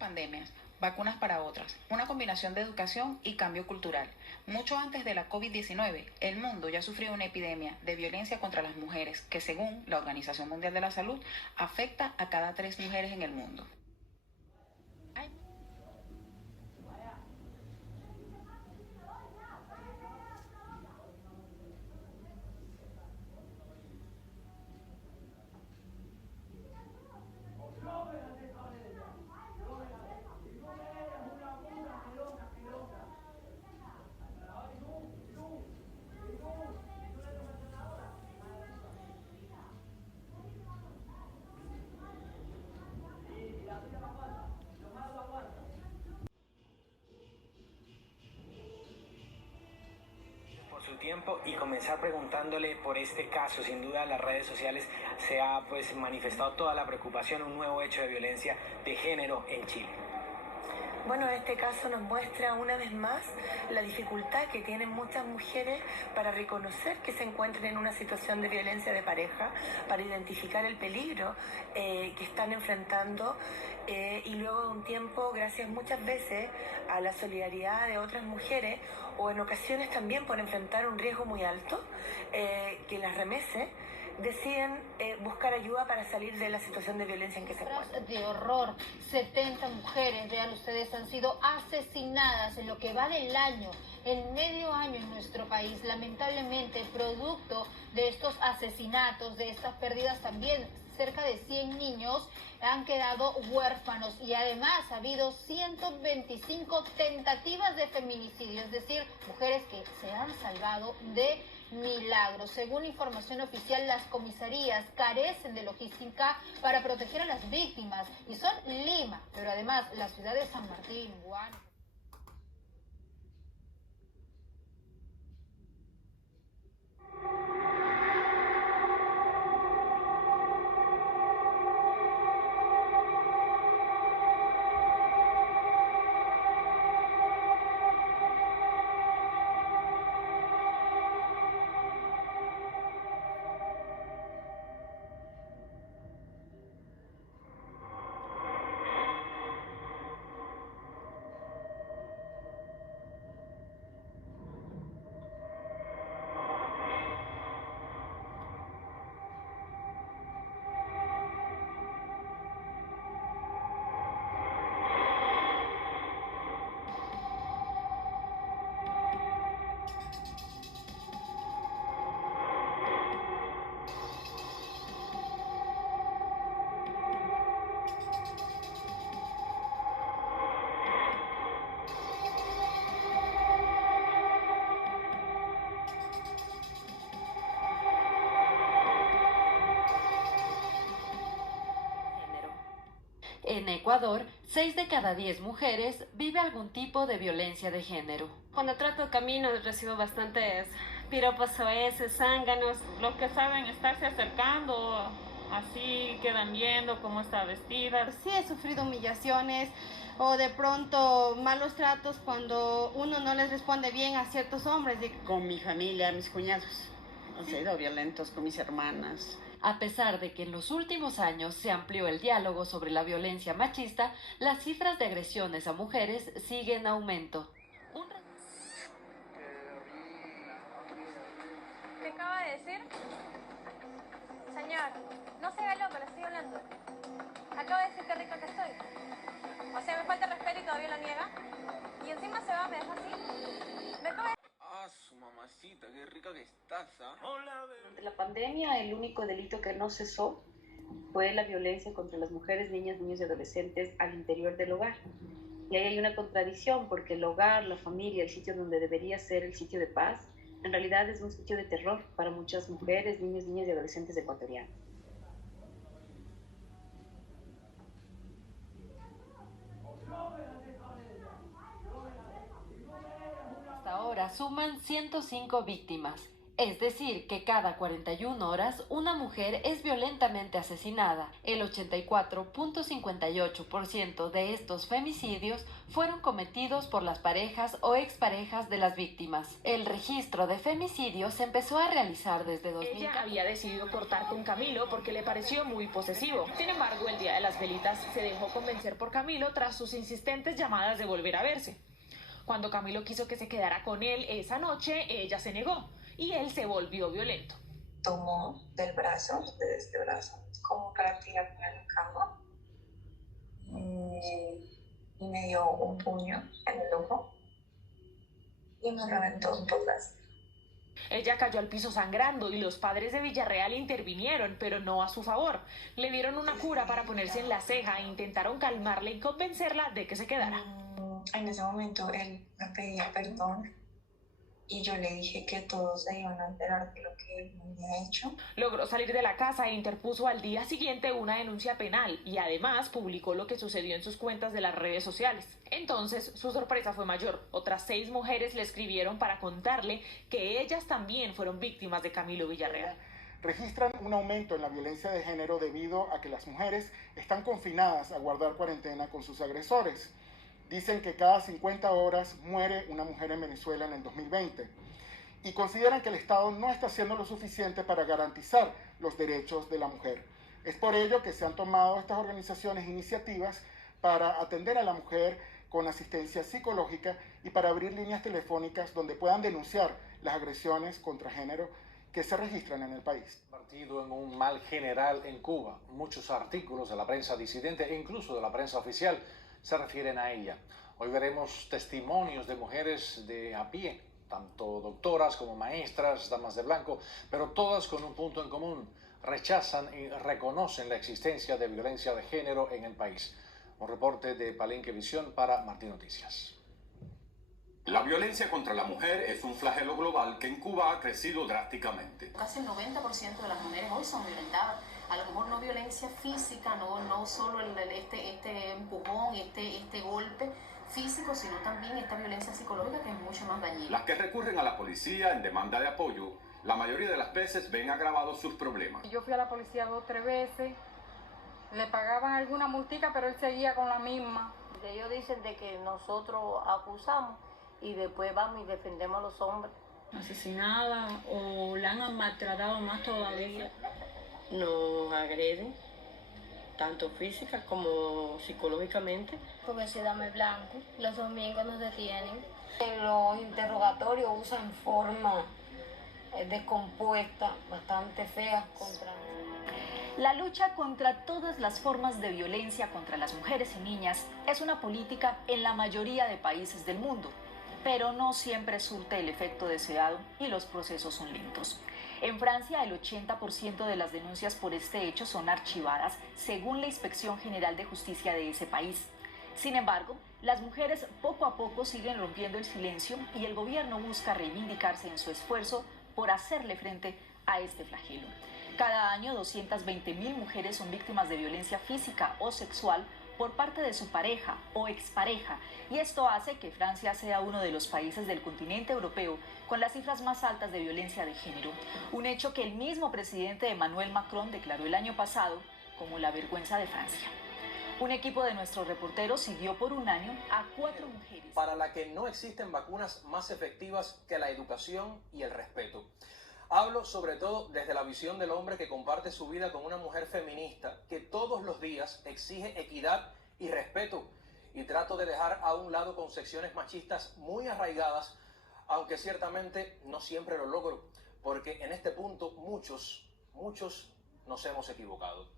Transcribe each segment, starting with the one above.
pandemias, vacunas para otras, una combinación de educación y cambio cultural. Mucho antes de la COVID-19, el mundo ya sufrió una epidemia de violencia contra las mujeres que, según la Organización Mundial de la Salud, afecta a cada 3 mujeres en el mundo. Su tiempo y comenzar preguntándole por este caso. Sin duda, en las redes sociales se ha manifestado toda la preocupación, un nuevo hecho de violencia de género en Chile. Bueno, este caso nos muestra una vez más la dificultad que tienen muchas mujeres para reconocer que se encuentran en una situación de violencia de pareja, para identificar el peligro que están enfrentando y luego de un tiempo, gracias muchas veces a la solidaridad de otras mujeres o en ocasiones también por enfrentar un riesgo muy alto que las remece, deciden buscar ayuda para salir de la situación de violencia en que se encuentran. De horror, 70 mujeres, vean ustedes, han sido asesinadas en lo que va del año, en medio año en nuestro país. Lamentablemente, producto de estos asesinatos, de estas pérdidas también, cerca de 100 niños han quedado huérfanos y además ha habido 125 tentativas de feminicidio, es decir, mujeres que se han salvado de milagro. Según información oficial, las comisarías carecen de logística para proteger a las víctimas y son Lima, pero además las ciudades de San Martín, Huánuco. En Ecuador, 6 de cada 10 mujeres vive algún tipo de violencia de género. Cuando trato camino recibo bastantes piropos soeces, zánganos. Los que saben estarse acercando, así quedan viendo cómo está vestida. Sí he sufrido humillaciones o de pronto malos tratos cuando uno no les responde bien a ciertos hombres. Con mi familia, mis cuñados, han sido violentos con mis hermanas. A pesar de que en los últimos años se amplió el diálogo sobre la violencia machista, las cifras de agresiones a mujeres siguen en aumento. ¿Qué acaba de decir? Señor, no se haga loco, le estoy hablando. Acabo de decir que rica que estoy. O sea, me falta respeto y todavía lo niega. Y encima se va, me deja así. Me acaba de... Ah, su mamacita, qué rica que estás, ¿ah? Durante la pandemia, el único delito que no cesó fue la violencia contra las mujeres, niñas, niños y adolescentes al interior del hogar. Y ahí hay una contradicción, porque el hogar, la familia, el sitio donde debería ser el sitio de paz, en realidad es un sitio de terror para muchas mujeres, niños, niñas y adolescentes ecuatorianos. Hasta ahora suman 105 víctimas. Es decir, que cada 41 horas una mujer es violentamente asesinada. El 84.58% de estos femicidios fueron cometidos por las parejas o exparejas de las víctimas. El registro de femicidios se empezó a realizar desde 2014. Ella había decidido cortar con Camilo porque le pareció muy posesivo. Sin embargo, el día de las velitas se dejó convencer por Camilo tras sus insistentes llamadas de volver a verse. Cuando Camilo quiso que se quedara con él esa noche, ella se negó y él se volvió violento. Tomó del brazo, de este brazo, como para tirarme a la cama y me dio un puño en el ojo y me reventó un potazo. Ella cayó al piso sangrando y los padres de Villarreal intervinieron, pero no a su favor. Le dieron una cura para ponerse en la ceja e intentaron calmarla y convencerla de que se quedara. En ese momento él me pedía perdón y yo le dije que todos se iban a enterar de lo que él me había hecho. Logró salir de la casa e interpuso al día siguiente una denuncia penal y además publicó lo que sucedió en sus cuentas de las redes sociales. Entonces su sorpresa fue mayor. Otras 6 mujeres le escribieron para contarle que ellas también fueron víctimas de Camilo Villarreal. Registran un aumento en la violencia de género debido a que las mujeres están confinadas a guardar cuarentena con sus agresores. Dicen que cada 50 horas muere una mujer en Venezuela en el 2020 y consideran que el Estado no está haciendo lo suficiente para garantizar los derechos de la mujer. Es por ello que se han tomado estas organizaciones iniciativas para atender a la mujer con asistencia psicológica y para abrir líneas telefónicas donde puedan denunciar las agresiones contra género que se registran en el país. Partido en un mal general en Cuba. Muchos artículos de la prensa disidente e incluso de la prensa oficial se refieren a ella. Hoy veremos testimonios de mujeres de a pie, tanto doctoras como maestras, damas de blanco, pero todas con un punto en común: rechazan y reconocen la existencia de violencia de género en el país. Un reporte de Palenque Visión para Martín Noticias. La violencia contra la mujer es un flagelo global que en Cuba ha crecido drásticamente. Casi el 90% de las mujeres hoy son violentadas. A lo mejor no violencia física, no solo este empujón, este golpe físico, sino también esta violencia psicológica que es mucho más dañina. Las que recurren a la policía en demanda de apoyo, la mayoría de las veces ven agravados sus problemas. Yo fui a la policía 2 o 3 veces, le pagaban alguna multica, pero él seguía con la misma. Ellos dicen de que nosotros acusamos y después vamos y defendemos a los hombres. Asesinada o la han maltratado más todavía. Nos agreden, tanto física como psicológicamente. Porque se dame blanco, los domingos nos detienen. En los interrogatorios usan forma descompuesta, bastante feas contra nosotros. La lucha contra todas las formas de violencia contra las mujeres y niñas es una política en la mayoría de países del mundo, pero no siempre surte el efecto deseado y los procesos son lentos. En Francia, el 80% de las denuncias por este hecho son archivadas, según la Inspección General de Justicia de ese país. Sin embargo, las mujeres poco a poco siguen rompiendo el silencio y el gobierno busca reivindicarse en su esfuerzo por hacerle frente a este flagelo. Cada año, 220.000 mujeres son víctimas de violencia física o sexual por parte de su pareja o expareja, y esto hace que Francia sea uno de los países del continente europeo con las cifras más altas de violencia de género, un hecho que el mismo presidente Emmanuel Macron declaró el año pasado como la vergüenza de Francia. Un equipo de nuestros reporteros siguió por un año a 4 mujeres. Para la que no existen vacunas más efectivas que la educación y el respeto. Hablo sobre todo desde la visión del hombre que comparte su vida con una mujer feminista que todos los días exige equidad y respeto, y trato de dejar a un lado concepciones machistas muy arraigadas, aunque ciertamente no siempre lo logro, porque en este punto muchos nos hemos equivocado.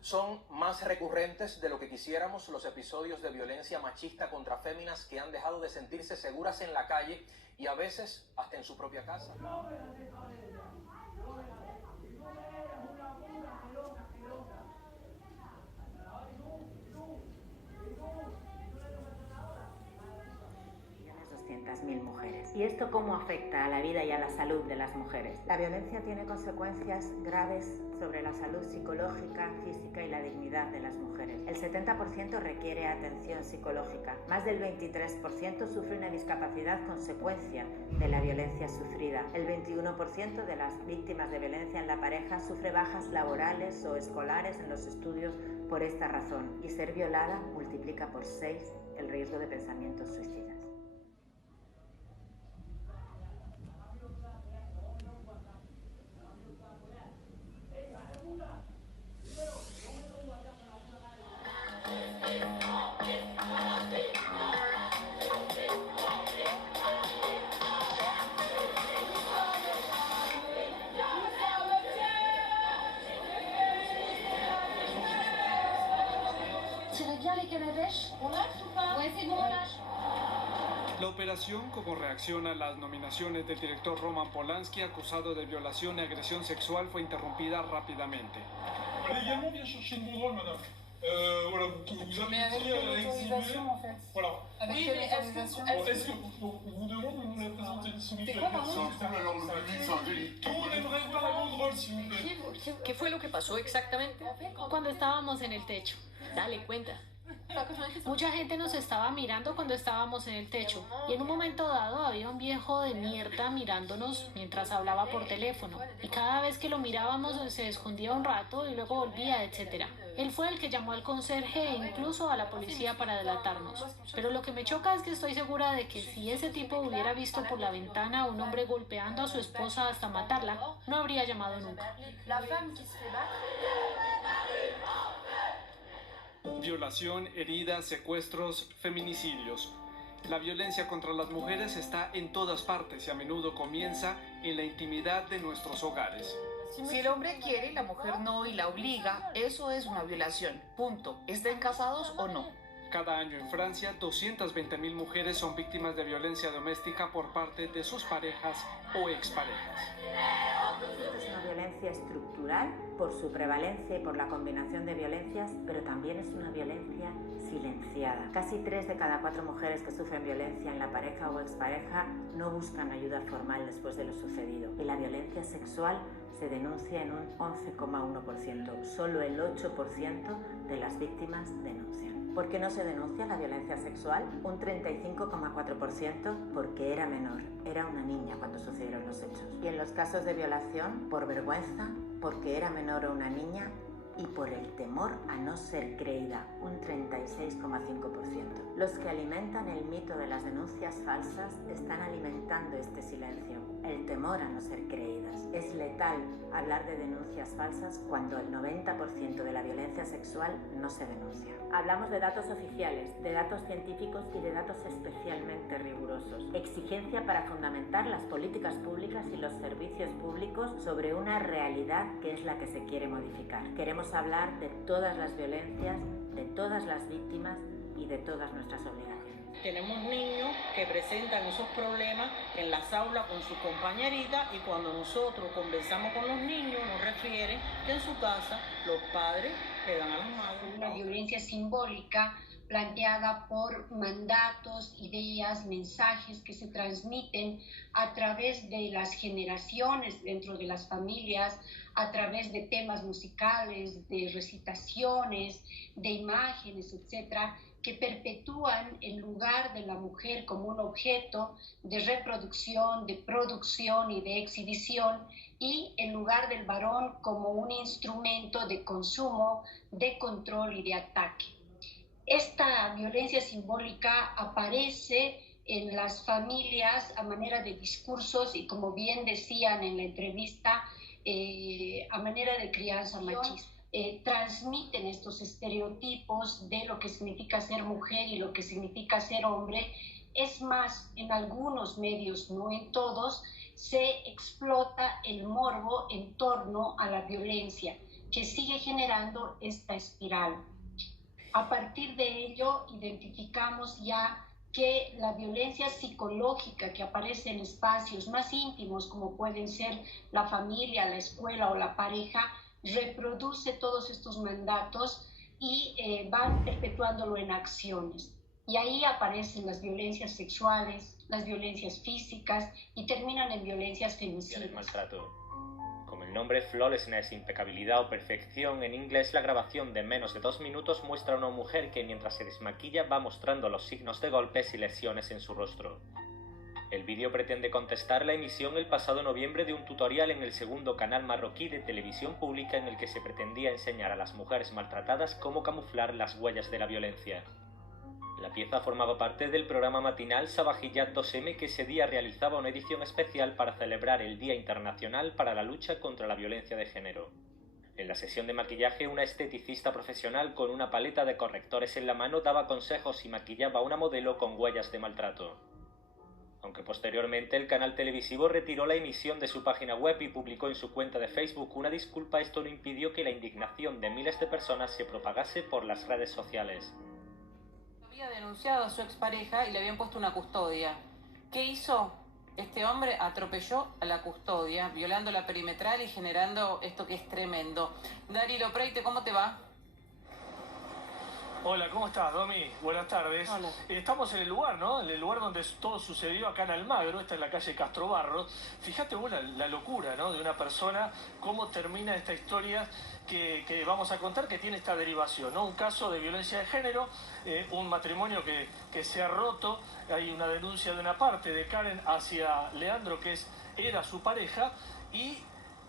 Son más recurrentes de lo que quisiéramos los episodios de violencia machista contra féminas que han dejado de sentirse seguras en la calle y a veces hasta en su propia casa. 200.000 mujeres. ¿Y esto cómo afecta a la vida y a la salud de las mujeres? La violencia tiene consecuencias graves sobre la salud psicológica, física y la dignidad de las mujeres. El 70% requiere atención psicológica. Más del 23% sufre una discapacidad consecuencia de la violencia sufrida. El 21% de las víctimas de violencia en la pareja sufre bajas laborales o escolares en los estudios por esta razón. Y ser violada multiplica por 6 el riesgo de pensamientos suicidas. La operación, como reacción a las nominaciones del director Roman Polanski acusado de violación y agresión sexual, fue interrumpida rápidamente. ¿Qué fue lo que pasó exactamente? Cuando estábamos en el techo. Dale, cuenta. Mucha gente nos estaba mirando cuando estábamos en el techo y en un momento dado había un viejo de mierda mirándonos mientras hablaba por teléfono y cada vez que lo mirábamos se escondía un rato y luego volvía, etc. Él fue el que llamó al conserje e incluso a la policía para delatarnos. Pero lo que me choca es que estoy segura de que si ese tipo hubiera visto por la ventana a un hombre golpeando a su esposa hasta matarla, no habría llamado nunca. Violación, heridas, secuestros, feminicidios. La violencia contra las mujeres está en todas partes y a menudo comienza en la intimidad de nuestros hogares. Si el hombre quiere y la mujer no y la obliga, eso es una violación. Punto. ¿Estén casados o no? Cada año en Francia, 220.000 mujeres son víctimas de violencia doméstica por parte de sus parejas o exparejas. Es una violencia estructural por su prevalencia y por la combinación de violencias, pero también es una violencia silenciada. Casi 3 de cada 4 mujeres que sufren violencia en la pareja o expareja no buscan ayuda formal después de lo sucedido. Y la violencia sexual se denuncia en un 11,1%. Solo el 8% de las víctimas denuncian. ¿Por qué no se denuncia la violencia sexual? Un 35,4% porque era menor, era una niña cuando sucedieron los hechos. Y en los casos de violación, por vergüenza, porque era menor o una niña y por el temor a no ser creída, un 36,5%. Los que alimentan el mito de las denuncias falsas están alimentando este silencio, el temor a no ser creídas. Es letal hablar de denuncias falsas cuando el 90% de la violencia sexual no se denuncia. Hablamos de datos oficiales, de datos científicos y de datos especialmente rigurosos. Exigencia para fundamentar las políticas públicas y los servicios públicos sobre una realidad que es la que se quiere modificar. Queremos hablar de todas las violencias, de todas las víctimas y de todas nuestras obligaciones. Tenemos niños que presentan esos problemas en las aulas con su compañerita y cuando nosotros conversamos con los niños nos refieren que en su casa los padres le dan a las madres. Una violencia simbólica planteada por mandatos, ideas, mensajes que se transmiten a través de las generaciones dentro de las familias, a través de temas musicales, de recitaciones, de imágenes, etcétera, que perpetúan el lugar de la mujer como un objeto de reproducción, de producción y de exhibición, y el lugar del varón como un instrumento de consumo, de control y de ataque. Esta violencia simbólica aparece en las familias a manera de discursos y, como bien decían en la entrevista, a manera de crianza machista. Transmiten estos estereotipos de lo que significa ser mujer y lo que significa ser hombre. Es más, en algunos medios, no en todos, se explota el morbo en torno a la violencia, que sigue generando esta espiral. A partir de ello, identificamos ya que la violencia psicológica que aparece en espacios más íntimos, como pueden ser la familia, la escuela o la pareja, reproduce todos estos mandatos y van perpetuándolo en acciones. Y ahí aparecen las violencias sexuales, las violencias físicas y terminan en violencias femicidas. Maltrato. Como el nombre flawlessness, impecabilidad o perfección, en inglés la grabación de menos de 2 minutos muestra a una mujer que mientras se desmaquilla va mostrando los signos de golpes y lesiones en su rostro. El vídeo pretende contestar la emisión el pasado noviembre de un tutorial en el segundo canal marroquí de televisión pública en el que se pretendía enseñar a las mujeres maltratadas cómo camuflar las huellas de la violencia. La pieza formaba parte del programa matinal Sabahiyat 2M, que ese día realizaba una edición especial para celebrar el Día Internacional para la Lucha contra la Violencia de Género. En la sesión de maquillaje, una esteticista profesional con una paleta de correctores en la mano daba consejos y maquillaba a una modelo con huellas de maltrato. Aunque posteriormente el canal televisivo retiró la emisión de su página web y publicó en su cuenta de Facebook una disculpa, esto no impidió que la indignación de miles de personas se propagase por las redes sociales. Había denunciado a su expareja y le habían puesto una custodia. ¿Qué hizo? Este hombre atropelló a la custodia, violando la perimetral y generando esto que es tremendo. Darío Preite, ¿cómo te va? Hola, ¿cómo estás, Domi? Buenas tardes. Hola. Estamos en el lugar, ¿no? En el lugar donde todo sucedió acá en Almagro, esta es la calle Castro Barros. Fíjate vos la locura, ¿no? De una persona, cómo termina esta historia que vamos a contar, que tiene esta derivación, ¿no? Un caso de violencia de género, un matrimonio que se ha roto, hay una denuncia de una parte de Karen hacia Leandro, que era su pareja, y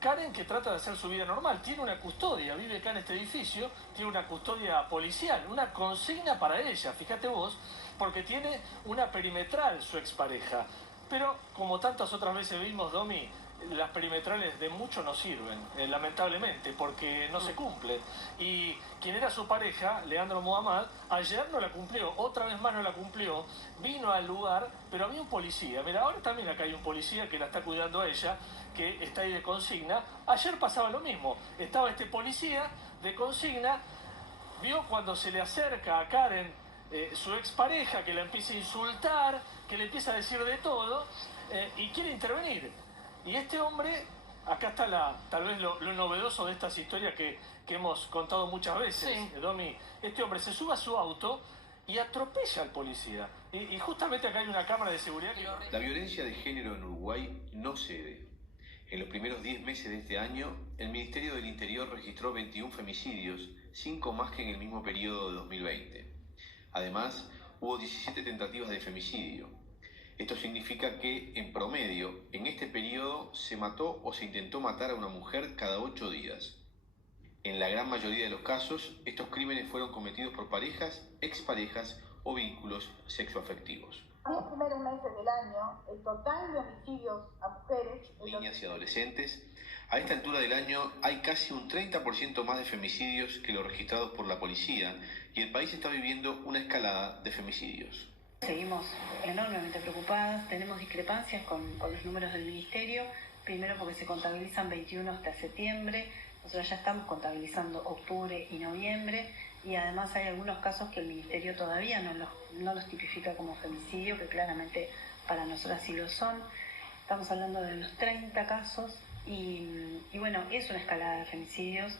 Karen, que trata de hacer su vida normal, tiene una custodia, vive acá en este edificio, tiene una custodia policial, una consigna para ella, fíjate vos, porque tiene una perimetral su expareja. Pero, como tantas otras veces vimos, Domi, las perimetrales de mucho no sirven, lamentablemente, porque no se cumplen. Y quien era su pareja, Leandro Muhammad, ayer no la cumplió, otra vez más no la cumplió, vino al lugar, pero había un policía. Mira, ahora también acá hay un policía que la está cuidando a ella, que está ahí de consigna. Ayer pasaba lo mismo, estaba este policía de consigna, vio cuando se le acerca a Karen su expareja, que la empieza a insultar, que le empieza a decir de todo, y quiere intervenir. Y este hombre, acá está tal vez lo novedoso de estas historias que hemos contado muchas veces, sí. Domi, este hombre se sube a su auto y atropella al policía. Y justamente acá hay una cámara de seguridad que... La violencia de género en Uruguay no cede. En los primeros 10 meses de este año, el Ministerio del Interior registró 21 femicidios, 5 más que en el mismo periodo de 2020. Además, hubo 17 tentativas de femicidio. Esto significa que, en promedio, en este periodo se mató o se intentó matar a una mujer cada 8 días. En la gran mayoría de los casos, estos crímenes fueron cometidos por parejas, exparejas o vínculos sexoafectivos. En los primeros meses del año, el total de homicidios a mujeres... Niñas y adolescentes. A esta altura del año hay casi un 30% más de femicidios que los registrados por la policía y el país está viviendo una escalada de femicidios. Seguimos enormemente preocupadas, tenemos discrepancias con los números del Ministerio, primero porque se contabilizan 21 hasta septiembre, nosotros ya estamos contabilizando octubre y noviembre, y además hay algunos casos que el Ministerio todavía no los tipifica como femicidio, que claramente para nosotras sí lo son. Estamos hablando de unos 30 casos y bueno, es una escalada de femicidios,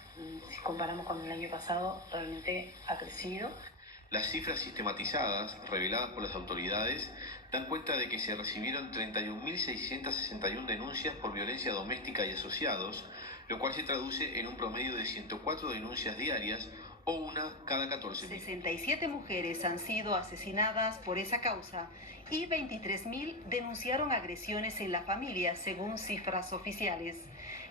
si comparamos con el año pasado realmente ha crecido. Las cifras sistematizadas, reveladas por las autoridades, dan cuenta de que se recibieron 31.661 denuncias por violencia doméstica y asociados, lo cual se traduce en un promedio de 104 denuncias diarias o una cada 14 minutos. 67 mujeres han sido asesinadas por esa causa y 23.000 denunciaron agresiones en la familia, según cifras oficiales.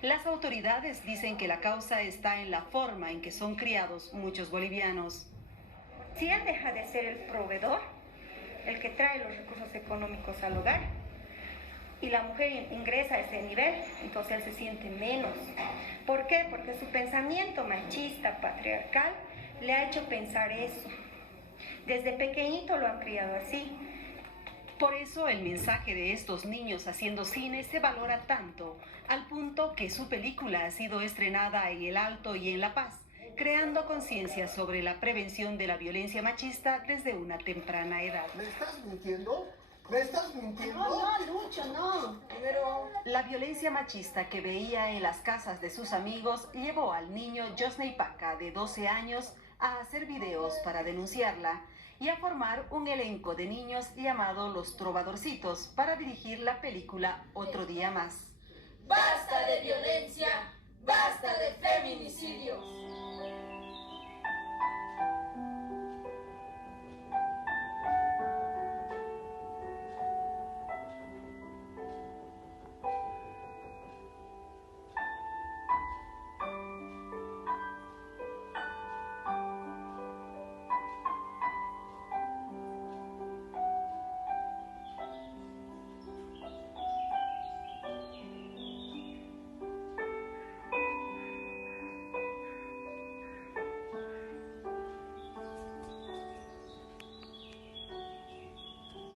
Las autoridades dicen que la causa está en la forma en que son criados muchos bolivianos. Si él deja de ser el proveedor, el que trae los recursos económicos al hogar, y la mujer ingresa a ese nivel, entonces él se siente menos. ¿Por qué? Porque su pensamiento machista, patriarcal, le ha hecho pensar eso. Desde pequeñito lo han criado así. Por eso el mensaje de estos niños haciendo cine se valora tanto, al punto que su película ha sido estrenada en El Alto y en La Paz, creando conciencia sobre la prevención de la violencia machista desde una temprana edad. ¿Me estás mintiendo? ¿Me estás mintiendo? No, Lucho, no. Pero... La violencia machista que veía en las casas de sus amigos llevó al niño Josney Paca, de 12 años, a hacer videos para denunciarla. y a formar un elenco de niños llamado Los Trovadorcitos para dirigir la película Otro Día Más. ¡Basta de violencia! ¡Basta de feminicidios!